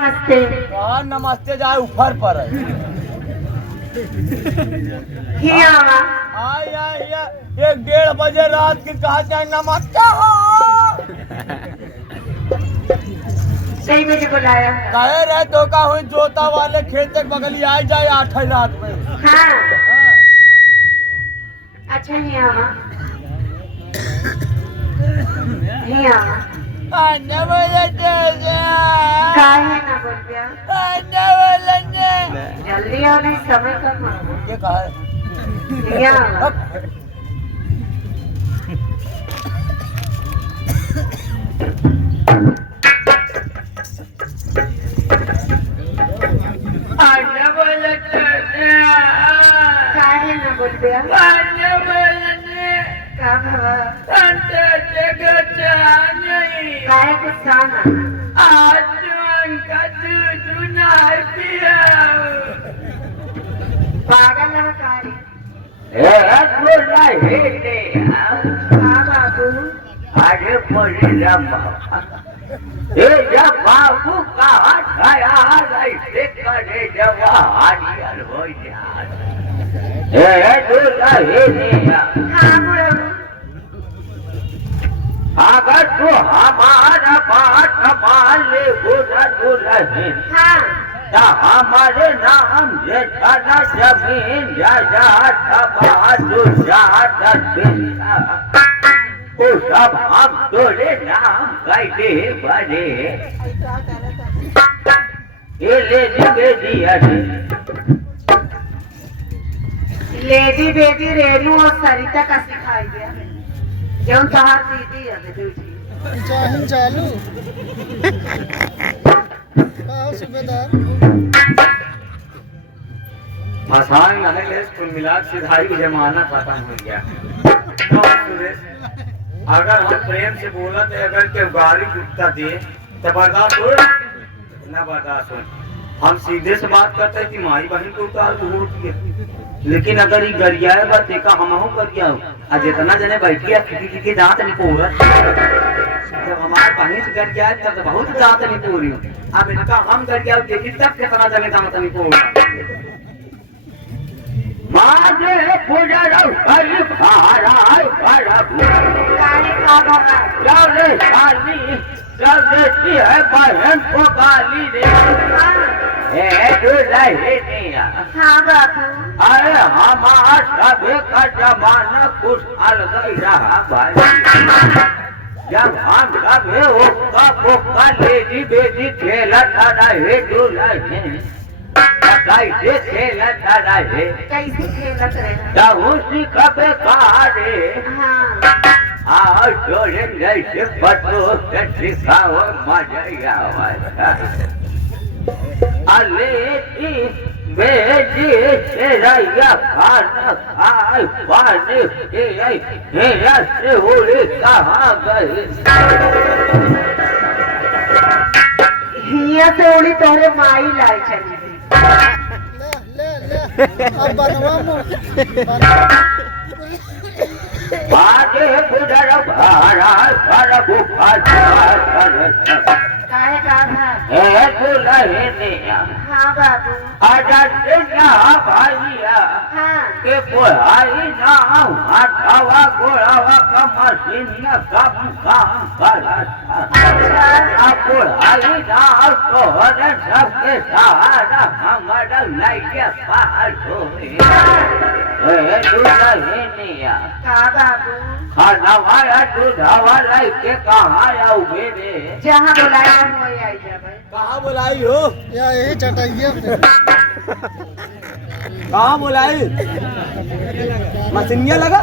नमस्ते। हाँ नमस्ते जाए ऊपर पर है। हिया एक 1:30 बजे रात की कहा जाए नमस्ते हो। सही मुझे बुलाया। कहे रहे तो का हुई जोता वाले खेत के बगली आ जाए 8 रात में। हाँ अच्छा हिया हिया काहे ना बोल गया जल्दी आओ नहीं समय कम है। ये कहा है? हिया काहे ना बोल गया का भवा काहे गुस्सा ना पागल है कारी। हाँ बाबू बाबू कहा गया ऐसे करे जवानियन हो हाँ बुढ़ऊ अगर तू हमारा बात मान ले दुल्हन हाँ तो हमारे नाम ये थाना जमीन तो सब हम तोरे नाम कैसे बने ये ले दिया लेडी बेटी रेनू और सरिता का सिखाई गया जो तहार दीदी है बेटी चाहन चालू सूबेदार आसान नहीं है कुल मिला सिधाई जमाना खत्म हो गया। तो सुरेश अगर हम प्रेम से बोला तो अगर के गाड़ी कुत्ता दे तो बर्दाश्त हो ना बर्दाश्त हो। हम सीधे से बात करते हैं कि माई बहन को उतार होती है लेकिन अगर ये गरियाए बात देखा हम गरिया आज जितना जने बैठिया खिकी दांत नहीं पोरा जब हमारे बहन से गरियाए तब तो बहुत दांत नहीं पोरी अब इनका हम गरिया देखी तब कितना जने दांत नहीं पोरा मारे पूजा काहे का भवा देती है बहन को गाली दे हाँ बाबू अरे हमारा सभी का जमाना कुछ अलग ही रहा भाई जब हम सभी ओका लेडी बेटी खेला था है कैसे खेला था कैसे खेलत रहे उसी कबे कहा रे हाँ आओ जोड़े जैसे बटो से सिखाओ मजा आवा अले बेजी तेरा या खाना खाए पानी तेरा से उड़े कहाँ गए हिया से उड़ी तोरे माई लाई चली गई ले अब बनवा आगे बुढ़ा भाड़ा कर बुखा काहे का था हाँ बाबू भाइया हाँ के बोलाई ना हटावा गोड़ावा का मशीनिया काम बोलाई ना तोहरे सबके सहारा हमारा लाइके पार हो का बाबू खाना वाला दूधा वाला के कहाँ आऊ मेरे जहाँ बुलाया हम वही आई जाबे कहाँ बुलाई हो या यही चटाइए कहाँ बुलाई मसीनिया लगा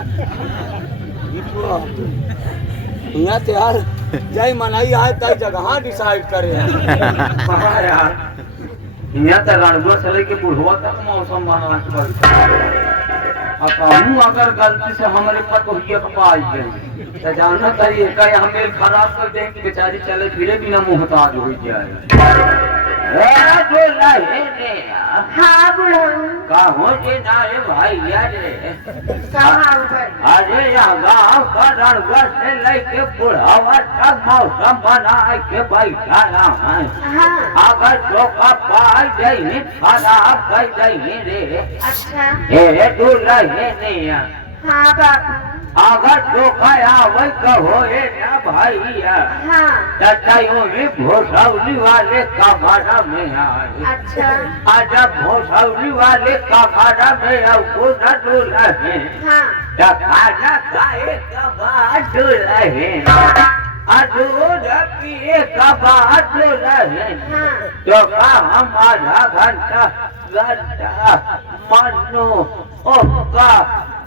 यहाँ त्योहार जय मनाई आए तय जगह डिसाइड करे यार यहाँ तक रणगुआ चले के बुढ़वा तक मौसम बना अब कहूँ अगर गलती से हमारे पतोहिया को पाई गई तो जाना करिए का हम मेल खराब कर दें कि बेचारी चले फिरे बिना मुहताज हो जाए। जो लहे ने हाँ बुढ़ऊ का हो जे नारे भाई रे कहाँ पर अरे यहाँ गाँव का रणगढ़ से लेके बुढ़ावा तक मौसम बना के बैठा रहा है। हाँ अगर चौका पाई जाइए खराब कर जाइए रे अच्छा हे दूल्हे ने हाँ बाबू अगर चौका आवे कहो ना भैया हाँ तटाइयों में भोसौली वाले कमरा में आए। अच्छा आजा भोसौली वाले कमरा में आओ न दूल्हे हाँ खाना खाए कबाद दूल्हे दूध पिए कबाद दूल्हे हाँ तो का हम आधा घंटा घंटा मनो ओका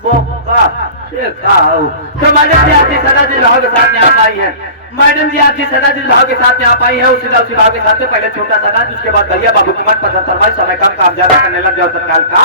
बोका सिखाओ। तो मैडम जी आपकी सदा जी भाव के साथ यहाँ आई है। मैडम जी आपकी सदा जी भाव के साथ यहाँ आई है। उसी भाव के साथ पहले छोटा सा डांस, उसके बाद भैया बाबू की मन पसंद फरमाइश, समय कम काम ज्यादा करने लग जाओ तत्काल का।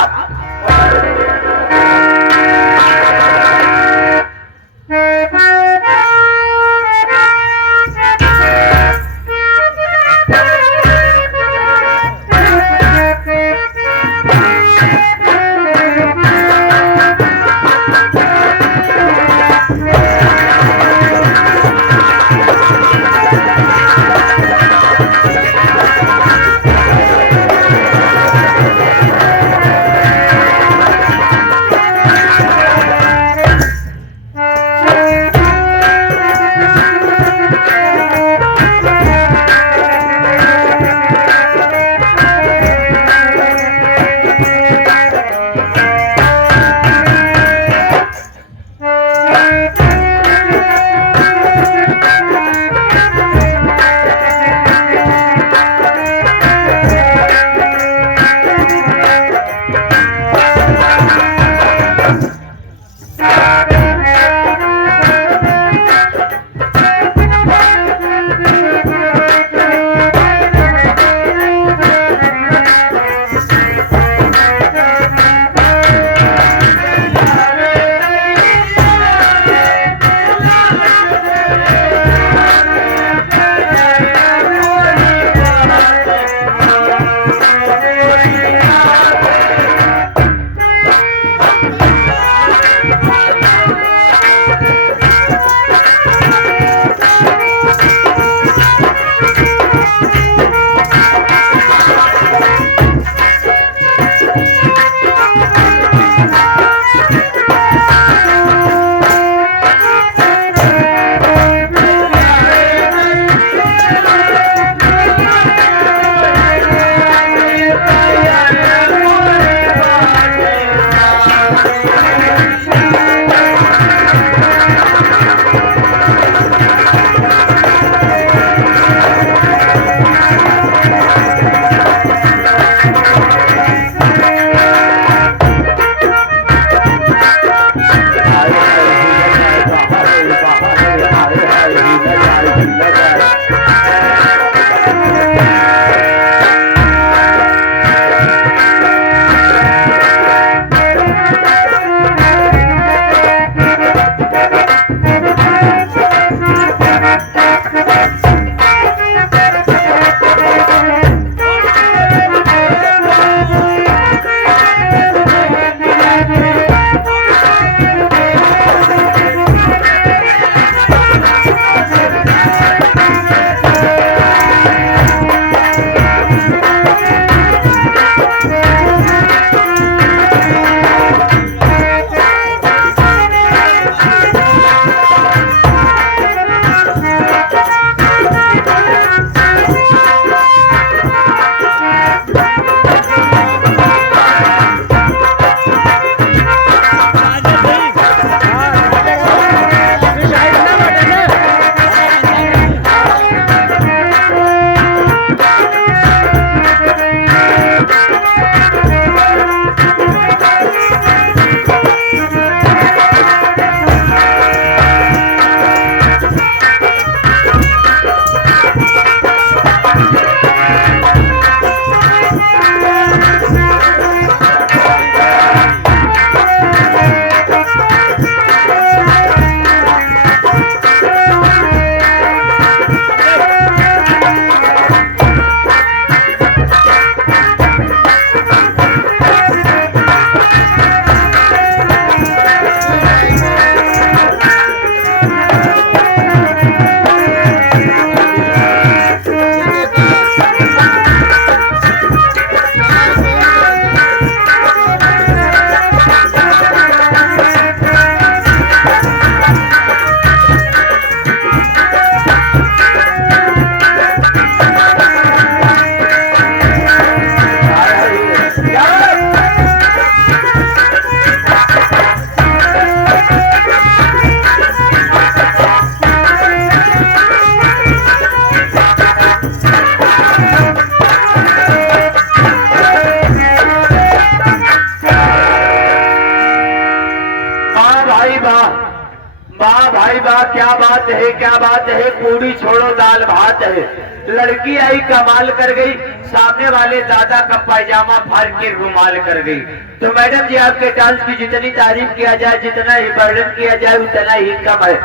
बात है, क्या बात है, पूरी छोड़ो दाल भात है। लड़की आई कमाल कर गई, सामने वाले दादा का पायजामा फाड़ के रुमाल कर गई। तो मैडम जी आपके डांस की जितनी तारीफ किया जाए, जितना ही वर्णन किया जाए उतना ही कम है।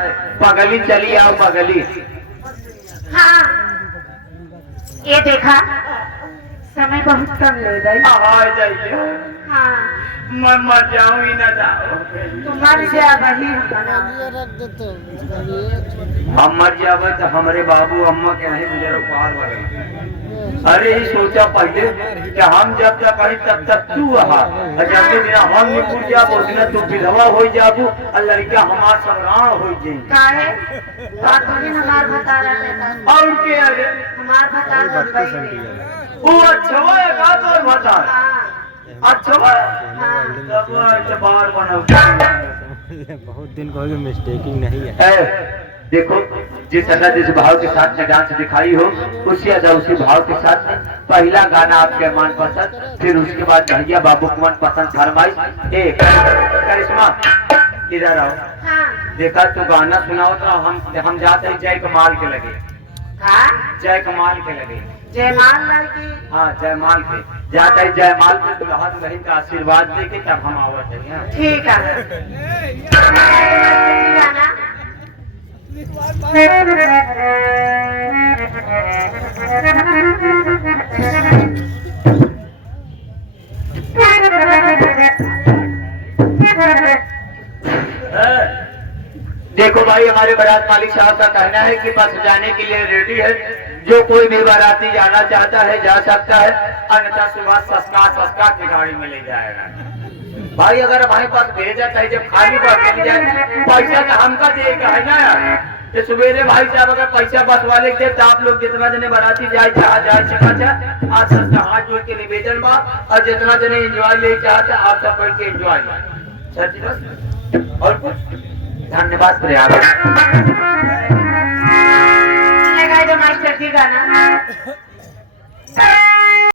पगली चली आओ पगली। हाँ ये देखा, समय बहुत कम ले गई। आवाज जाइए, हाँ मैं मर जाऊं ही ना जाओ। तुम मर जा वही हम बना। ये रख देते हो। हम मर जावे तो हमारे बाबू अम्मा के नहीं गुजरो पार वाले। अरे ही सोचा पहले कि हम जब तक आई तब तक तू रहा, और जब दिन हम निपुर जाबो दिन तू विधवा हो जाबू और लड़का हमार संग्राम हो जाए। काहे बात होगी हमार बता रहा था। और क्या रे, हमार बता बम्बई में। वो अच्छा है का तो बता। हाँ अच्छा है, हाँ तब अच्छा बार बनाओ। बहुत दिन को मिस्टेकिंग नहीं है। देखो जिस तरह जिस भाव के साथ में डांस दिखाई हो, उसी अदा उसी भाव के साथ में पहला गाना आपके मन पसंद, फिर उसके बाद भैया बाबू को मन पसंद फरमाइश। एक करिश्मा इधर आओ। हाँ देखा तू गाना सुनाओ तो हम जाते हैं जय कमाल के लगे। हाँ जय कमाल के लगे। जयमाल लड़की। हाँ जयमाल के जाता है, जयमाल पे दुल्हा दुल्हन का आशीर्वाद देके तब हम आवत है। ठीक है। देखो भाई हमारे बारात मालिक साहब का कहना है कि बस जाने के लिए रेडी है। जो कोई भी बाराती जाना चाहता है जा सकता है, अन्यथा सुबह सस्ता की गाड़ी में ले जाएगा। भाई अगर हमारे पास भेजा चाहिए जब खाली बस मिल जाए, पैसा तो हमका देगा है ना यार। ये सवेरे भाई साहब अगर पैसा बस वाले के तो आप लोग जितना जने बाराती जाए जा सकता। आज सबका हाथ जोड़ के निवेदन बा, और जितना जने एंजॉय ले चाहते आप सब बैठ के एंजॉय सर जी बस। और कुछ धन्यवाद प्रयाग। है मास्टर जी गाना।